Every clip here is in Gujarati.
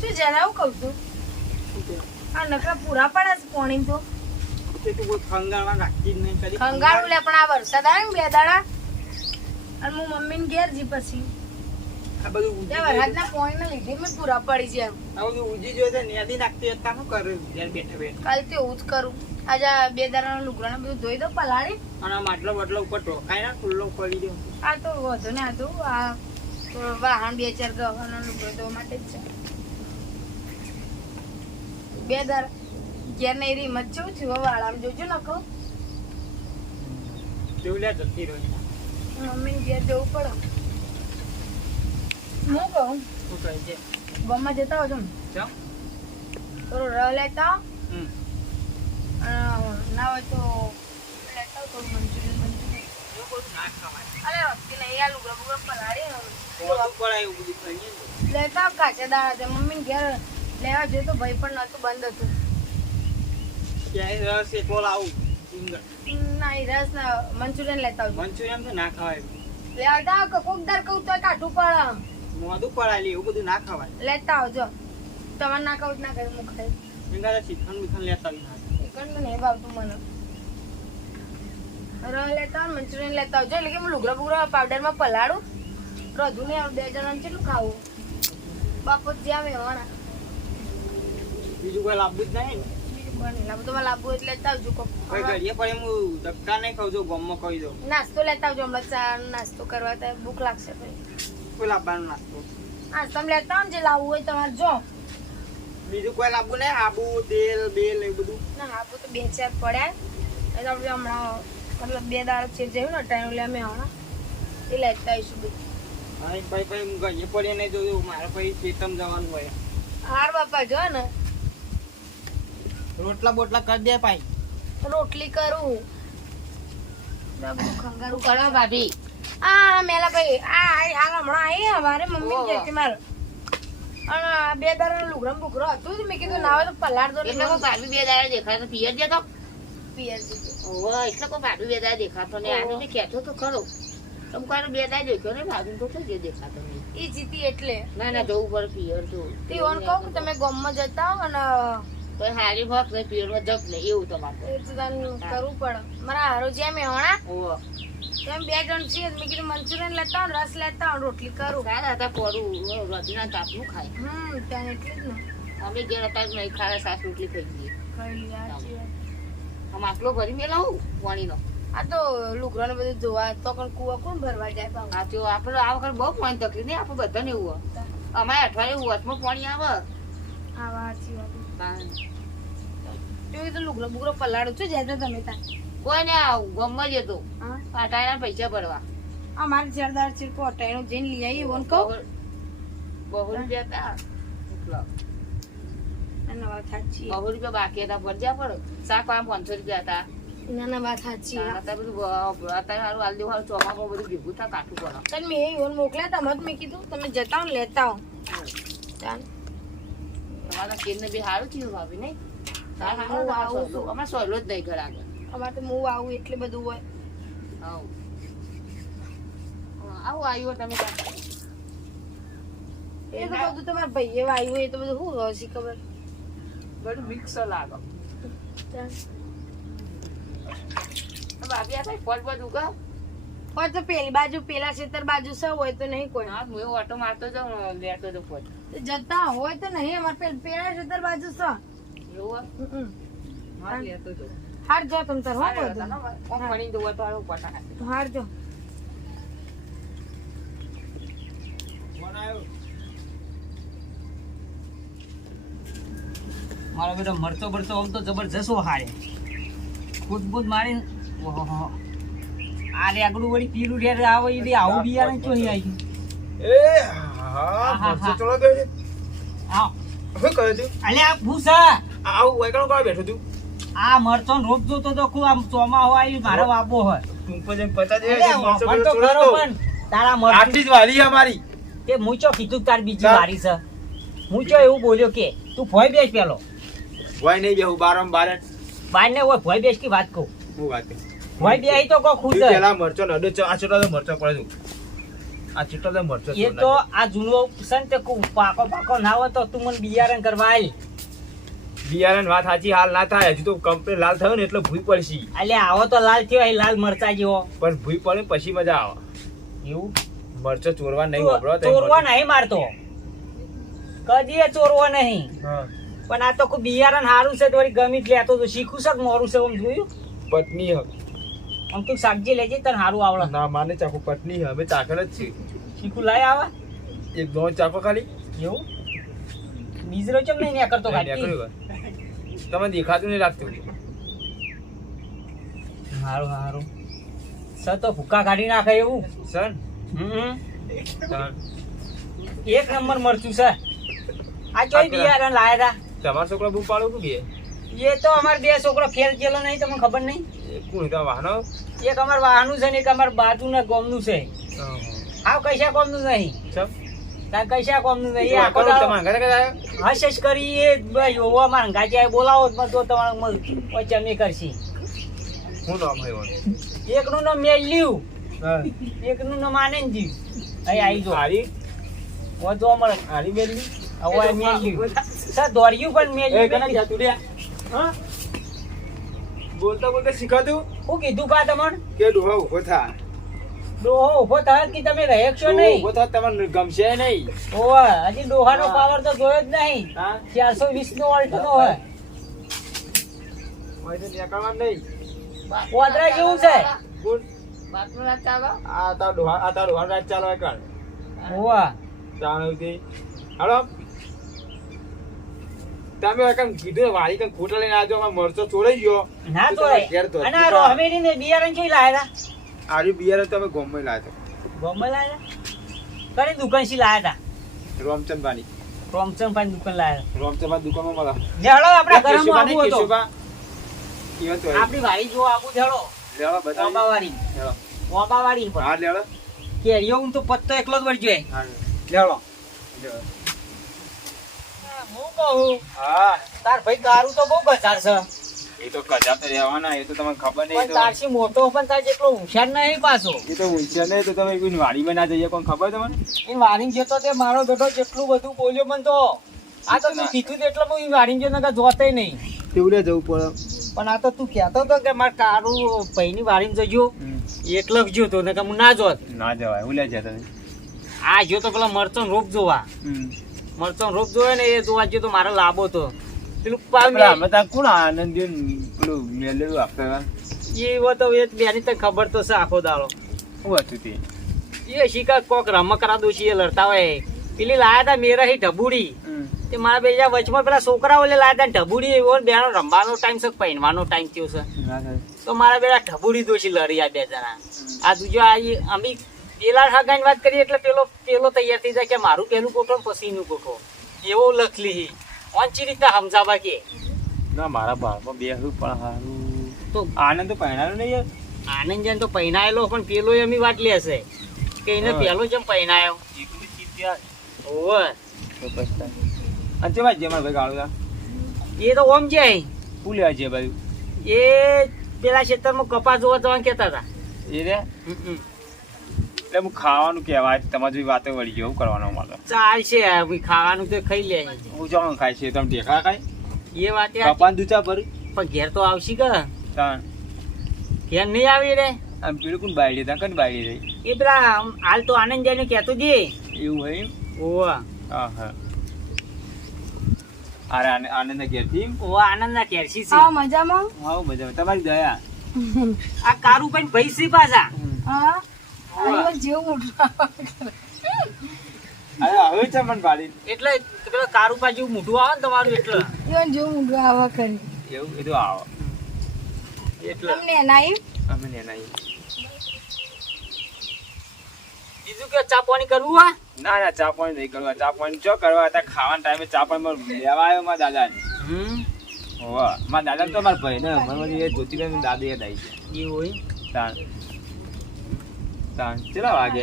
શું જણાવું કહું છું આ નકરા પૂરા પડે છે પાણી તો ખંગાળવા નાખી જ નહીં કરી ખંગાળું લે પણ આ વરસાદ આવે ને 2 દાડા અને હું મમ્મીને ઘેર જી પછી આ બધું ઉજી વરસાદના પાણીના લીધે મેં પૂરા પડી જાય આ બધું ઉજી જોઈ છે નેદી નાખતી હતા શું કરે ઘેર બેઠા બેઠા કાલ તો એવું જ કરું આજે 2 દાડાના લુગડાને બધું ધોઈ દો પલાળી અને માટલો બટલો ઉપર ટોકાય ના ખુલ્લો પડી ગયો આ તો વધુ ને આ તો આ તો વાહન 2-4 ગવાનો લુગડો ધોવા માટે જ છે 2 દાડા ઘેર નહીં રહી મત જવું છું વાળામાં જોજો ન કહું જેવું લે જતી રહી મમ્મીને ઘેર જવું પડે હું કહું શું કહે છે ગામમાં જતા હોજો ને જાઓ થોડું રહ લેતા આવો. હમ ના હોય તો લેતા આવો થોડું મંચુરિયન એવું બધું ના ખવાય અરે વસ્તી નહીં આ લુગડા બુગડા પલાળી બધું પડાય એવું બધું ખાઈએ ને. લેતા આવો કાચા દાડા છે મમ્મીને ઘેર લેવા જોઈએ તો ભાઈ પણ નતું બંધ હતું ક્યાંય રસ એકલો લાવું સિંગર ના એ રસ ના મંચુરિયન લેતા આવજો મંચુરિયન તો ના ખવાય લેતા આવો કોકદાર કહું તો કાઠું પડે મોઢું પડાયેલી એવું બધું ના ખવાય લેતા આવજો તમારે ના કહું ના કહે હું ખાઈ સિંગર ચિકન બિકન લેતા આવી ના ચિકન તો નહીં ભાવતું મને રહ લેતા આવો મંચુરિયન લેતા આવજો એટલે કે હું લુગડા બુગડા પાવડરમાં પલાળું રોધું નહીં આવે 2 જણાને કેટલું ખાવું બાપો જ્યાં વેવાના બીજું કોઈ લાવવું જ નહીં ને બીજું કોઈ નહીં લાવું તમારે લાવવું એટલે લેતા આવજો કોક કોઈ ઘડીએ પડે હું ધક્કા નહીં ખાવ જો ગમમાં કહી દઉં નાસ્તો લેતા આવજો હમણાં ચા નાસ્તો કરવા તો ભૂખ લાગશે ભાઈ કોઈ લાવવાનો નાસ્તો તમે લેતા આવો ને જે લાવવું હોય તમારે જો બીજું કોઈ લાવવું નહીં આબુ તેલ બેલ એ બધું ના આબુ તો 2-4 પડ્યા એટલે આપણે હમણાં મતલબ 2 દાડા છે જેવું ને ટાઈમ લે અમે હમણાં એ લેતા આવીશું બધું હા ભાઈ હું ઘડીએ પડે નહીં જોયું મારે પછી ખેતમ જવાનું હોય હાર બાપા જો ને રોટલા બોટલા કરી દે ભાઈ રોટલી કરું બધું ખંગારું કરો ભાભી આ મેલા ભાઈ આ હમણાં આવી અમારે મમ્મી જતી મારે અને 2 દાડા લુગડા બુકરો હતું જ મેં કીધું ના હોય તો પલાળ દો એટલે કોઈ ભાભી 2 દાડા દેખાતો પિયર જતો પિયર દીધું ઓહો એટલે કોઈ ભાભી 2 દાડા દેખાતો ને આજે મેં કહેતો તો ખરો તમ કોઈ 2 દાડા દેખ્યો ને ભાભી તો કોઈ દેખાતો નહીં એ જીતી એટલે ના ના જવું પડે પિયર તો તે ઓન કહું કે તમે ગામમાં જતા હો અને તો હારી ભક ને પિયર માં જપ ને એવું તમારે એ તો તને કરવું પડે મારા હારો જ્યાં મેહોણા ઓહો તેમ 2 જણ છીએ મેં કીધું મંચુરિયન લેતા આવો રસ લેતા આવો રોટલી કરું સારા હતા પોરું રજના તાપનું ખાય ત્યાં એટલે જ ને અમે ઘેર હતા નહીં ખારા સાસ રોટલી ખાઈ ગઈ ખાઈ લ્યા સાચી વાત. આમ આટલો ભરી મેલા હું પાણીનો આ તો લુગડાને બધું ધોવા તો પણ કુવા કોણ ભરવા જાય પાછું? આ તો આપણે આ વખત બહુ પાણી તકલીફ નહીં આપણે બધાને એવું હોય અમારે અઠવાડિયે વચમાં પાણી આવે આવા સાચી વાત તાન. તો એ તો લુગડો બુગડો પલાળું છું જતા તમે ત્યાં કોઈ ને ગમવા જતો હા પાટાના પૈસા ભરવા આ મારે જરદાર ચીરકો હટાઈનું જઈને લઈ આવી ઓન કહું બહુ રૂપિયા હતા ના વાત સાચી બહુ રૂપિયા બાકી હતા ભરજા પડે શાક આમ 500 રૂપિયા હતા ના વાત સાચી અત્યારે બધું અત્યારે સારું હાલ દેવું સારું ચોમામાં બધું ભેગું થાય કાઠું પડે તને મેં એ ઓન મોકલ્યા તમે જ મેં કીધું તમે જતા હો ને લેતા હો ચાલ તમારા કેરને બી સારું થયું ભાભી નહીં અમારે સોયલો જ નહીં ઘર આગળ અમારે તો હું આવું એટલે બધું હોય આવું આવું આવ્યું તમે એ તો બધું તમારા ભાઈએ વાયું હોય એ તો બધું શું હશે ખબર બધું મિક્સ લાગે ચાલ ભાભી આ થાય ફળ બધું કા હોય તો પેલી બાજુ પેલા ખેતર બાજુ સૌ હોય તો નહીં કોઈ હા હું ઓટો મારતો જાઉં લેતો તો ફળ તો જતા હોય તો નહીં અમારે પેલા ખેતર બાજુ સૌ એવું હા લેતો જાઉં હાર જો તમ તાર હો બધું પાણી દો તો આવું પટા હાર જો મારો બેટો મરતો બરતો આમ તો જબરજસ્ત હારે ખુદ બુદ મારી ઓહો આ રે આગળ વળી પીલું રે આવે એ આવું બિયારણ ક્યો અહીં આવી એ હા મરચો ચલો તો આ શું કહે તું અલે આ ભૂસા આવું વાયકણો કાઢ બેઠો તું આ મરચો રોપ જોતો તો ખૂબ આમ ચોમા હોય મારો વાપો હોય તું પછી 50 અલે મરચો પણ તો ચલો ખરો તો પણ તારા મરચું આટલી જ વાલી અમારી તે મૂચો કીધું તાર બીજી મારી છે મૂચો એવું બોલ્યો કે તું ભોય બેસ પેલો વાય નહીં બેહું બારંબાર બાર ને હોય ભોય બેસ की વાત કહું હું વાત ભોય બે તો કો ખુદ પેલા મરચો નડો છે આ છોટા તો મરચો પડે તું આ ચીટલો તો મરચો એ તો આ જૂનો છે ને તે પાકો ના હોય તો તું મને બિયારણ કરવા આય. બિયારણ વાત સાચી હાલ ના થાય, હજુ તો કમ્પ્લીટ લાલ થયો ને એટલે ભૂઈ પડશે. અલ્યા આવો તો લાલ થયો, એ લાલ મરચા જેવો. પણ ભૂઈ પડે ને પછી મજા આવે. એવું મરચો ચોરવા નહીં વાપરો ચોરવા નહીં મારતો, કદી ચોરવા નહીં. હા પણ આ તો કોઈ બિયારણ સારું છે તો વળી ગમી જ લેતો તો શીખું છે કે મોરું છે આમ જોયું. પત્ની હ આમ તું શાકજી લેજે તને સારું આવડે. ના માને ચાકુ પત્ની હ, અમે ચાકર જ છે. શીખું લાય આવે એક દોન ચાકો ખાલી એવું બીજરો ચમ નહીં ન્યા કરતો કાઢી. તમે દેખાતું નહીં લાગતું. સારું સારું સર તો ભૂકા કાઢી નાખે એવું. સર એક નંબર મરચું છે. આ ચોઈ બિયારણ લાયા તમારો છોકરો બહુ પાડું કે બે? હતા એ તો અમાર બે છોકરો ફેર ગયેલો નહીં તમને ખબર નહીં. કોણ હતા વાહનો? એક અમાર વાહનું છે ને એક અમાર બાજુના ગામનું છે. હાવ કૈસા કોમનું નહીં, તાર કૈસા કોમનું નહીં. આખો દાડો હશ કરી એ ભાઈ ઓવો અમાર ગાજી બોલાવો તો તમારે ચમી કરશી. શું નામ હોય? એકનું નામ મેલ્યું, એકનું નામ આનંદજી. અહીં આવી જો હારી વધો મળે. હારી મેલી હવે મેલ્યું સર દોડ્યું પણ મેલ્યું. હા બોલતા બોલતા શીખાતું શું કીધું કા તમને? કે ડોહા ઉભો થા. ડોહો ઉભો થાય કે તમે રહેશો નહીં. ઉભો થા તમને ગમશે નહીં. ઓવા હજી ડોહાનો પાવર તો જોયો જ નહીં. હા 420 નો વોલ્ટ નો હોય. હોય તો નીકળવાનું નહીં. પોદરા જેવું છે. બોલ બાતનું રાત ચાલો. આ તાર ડોહા રાત ચાલવા કર ઓવા તાણવતી. હાલો તમે એકમ કીધું વાળી કમ ખોટા લઈને આવજો, અમાર મરચો ચોરાઈ ગયો. ના તો તો તમારે ઘેર તો અને આ રોહમેરી ને બિયારણ જોઈ લાયા હતા. આરી બિયારણ તમે ગોમમાં લાવ્યો બોમ્બે લાયા હતા. કઈ દુકાન થી લાયા હતા? રોમચંદબાની. રોમચંદ દુકાન લાયા હતા. રોમચંદબા દુકાનમાં મળે. લેડો આપણે ઘરમાં આવું હતો. કેશુબા ઈવન તો આપણી વાડી જો આવું લેડો. લેવા બતાવી. ઓબાવાડી લેવા. ઓબાવાડી પર હા લેવા. કેરીઓ હું તો પત્તો એકલો જ વળજો. હા લેડો. લેવા. હું કહું હા તાર ભાઈ કારું તો બહુ બજાર છે. એ તો કજા તો રહેવાના, એ તો તમને ખબર નહીં. પણ તારથી મોટો પણ તાર જેટલો હોશિયાર નહીં પાછો. એ તો ઊંચા નહીં તો તમે કોઈ વાડીમાં ના જઈએ, કોણ ખબર તમને? એ વારીને જતો તે મારો બેટો જેટલું બધું બોલ્યો મને તો. આ તો તું કીધું એટલે હું વારીને જતો નકર જોતે નહીં. તેવડે જવું પડે. પણ આ તો તું કહેતો હતો કે મારે કારું ભાઈની વારીને જજો એટલે જ જોતો નકર હું ના જોત. ના જવાય. હું લે જતા આ જો તો પેલા મરચો રોપ જોવા. મરચો રોપ જોવે ને એ જોવા જો તો મારે લાભો તો પેલું અમે ત્યાં કોણ આનંદ પેલું મેલેલું આપતા એ તો એ બેની તને ખબર તો છે આખો દાડો. શું હતું તે? એ શિકાર કોક રમકડા દોશી એ લડતા હોય. પેલી લાયા હતા મેરા હી ઢબુડી. તે મારા બેજા વચમાં પેલા છોકરાઓ લાયા હતા ઢબુડી. એવો બેનો રમવાનો ટાઈમ છે, પહેરવાનો ટાઈમ થયો છે તો મારા બેટા ઢબુડી દોશી લડી આ બે જણા. આ દૂજો આ અમે પેલા હગાની વાત કરીએ એટલે પેલો તૈયાર થઈ જાય કે મારું પેલું કોઠો પછી નું કોઠો એવો લખલી ઓંચી રીતે સમજાવા કે ના મારા બાળમાં બે પણ સારું તો આનંદ તો પહેણાયો નહીં યાર. આનંદ જન તો પહેનાયેલો પણ પેલો એમની વાત લેશે કે એને પેલો જેમ પહેનાયો. એકલી ચીત્યા ઓવે તો પછતા અને ચેવા જે મારા ભાઈ ગાળું એ તો ઓમ જાય. શું લેવા છે ભાઈ? એ પેલા ખેતરમાં કપાસ જોવા જવાનું કહેતા હતા. એ રે એટલે હું ખાવાનું કહેવાય તમારી જોઈ વાતો વળી ગયો. શું કરવાનું મારે? ચાલશે ખાવાનું તો ખાઈ લે. હું જાણ ખાય છે તમે દેખા ખાય એ વાત કપાન દૂચા પર પણ ઘેર તો આવશે કે તાણ ઘેર નહીં આવી રે. આમ પેલું કોણ બાયડી હતા? કઈ બાયડી રહી? એ પેલા હાલ તો આનંદ જાય ને કહેતો જે. એવું હોય એમ? ઓવા હા હા. અરે આનંદ ના ઘેરથી ઓવા આનંદ ના ઘેરસી છે. હા મજામાં. હા મજા તમારી દયા. આ કારું કઈ ભાઈ સી પાછા. હા આયો જેવું અરે હવે છે મન બાળી એટલે પેલા કારું પાછું મોઢું આવે ને તમારું એટલે ઈવન જેવું ઊંઘ આવા કરી. એવું એ તો આવો એટલે તમને નાઈ અમે ને નહીં. બીજું કે ચા પાણી કરવું હા. ના ના ચા પાણી નહીં કરવા. ચા પાણી જો કરવા હતા ખાવાના ટાઈમે ચા પાણી લેવા આવ્યો મારા દાદા. હોવા મારા દાદા તો મારા ભાઈ ને મને એ ધોતી દાદી યાદ આવી છે. એ હોય તાણ તાણ કેટલા વાગે?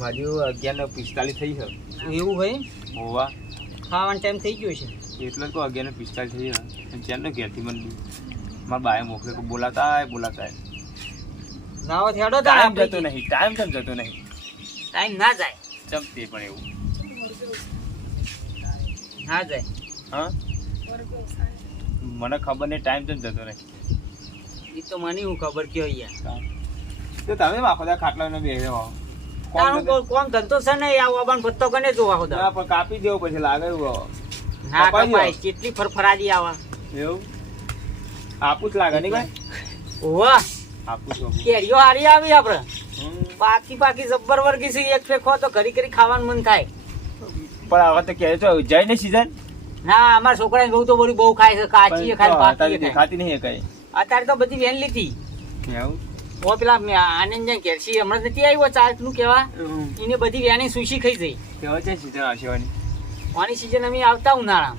મારી 11:45 થઈ છે. એવું હોય હોવા ખાવાનો ટાઈમ થઈ ગયો છે. એટલે તો 11:45 થઈ છે. ચેનનો ઘેરથી મને મારા બાએ મોકલે કે બોલાતા બોલાતા ના હોય હેડો ટાઈમ જતો નહીં ટાઈમ ના જાય ચમતે પણ એવું ના જાય હા મને ખબર નહીં ટાઈમ ચમ જતો નહીં એ તો મને હું ખબર કયો યાર તો તમે આખો દા ખાટલા બેસે તારું કોમ ધંધો છે ને આ ઓબાન પત્તો કને જોવા ખુદા ના પણ કાપી દેવો પછી લાગે એવું ના કપાઈ કપાય કેટલી ફરફરાજી આવે એવું આપું જ લાગે નહીં ભાઈ ઓવા આપું છું કેરીઓ હારી આવી આપડે પાકી જબ્બર વર્ગી છે એક ફેંકો તો ઘરી ખાવાનું મન થાય પણ હવે તો કહે છો જાય ને સીઝન ના અમારા છોકરા ઘઉં તો બધી બહુ ખાય છે કાચી એ ખાય પાકી એ ખાય ખાતી નહીં કઈ અત્યારે તો બધી વેન લીધી એવું ઓ પેલા આનંદ જ્યાં કેરસી હમણાં નથી આવ્યો ચાર્જ નું કેવા એને બધી વેની સુશી ખાઈ જઈ કેવા છે સીઝન આવશેવાની આની સીઝન અમે આવતા ઉનાળા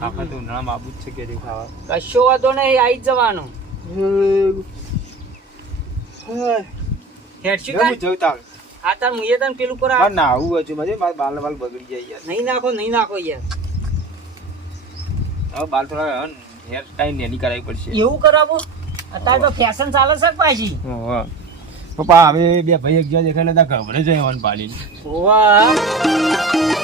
આખા તો ઉનાળામાં આબુ જ છે કેરી ખાવા કશો વાંધો નહીં આવી જ જવાનું હેડશું કાં? જવું તાવ આ તાર મુએ તને પેલું પર મારે ના આવું હતું મારે બાલ બગડી જાય યાર નહીં નાખો યાર હવે બાલ થોડા હેર સ્ટાઈલ નેની કરાવી પડશે એવું કરાવો અત્યારે તો ફેશન ચાલે છે પાછી પપ્પા હવે બે ભાઈ એક જો દેખાય ગભરે જાય પાડીને ઓવા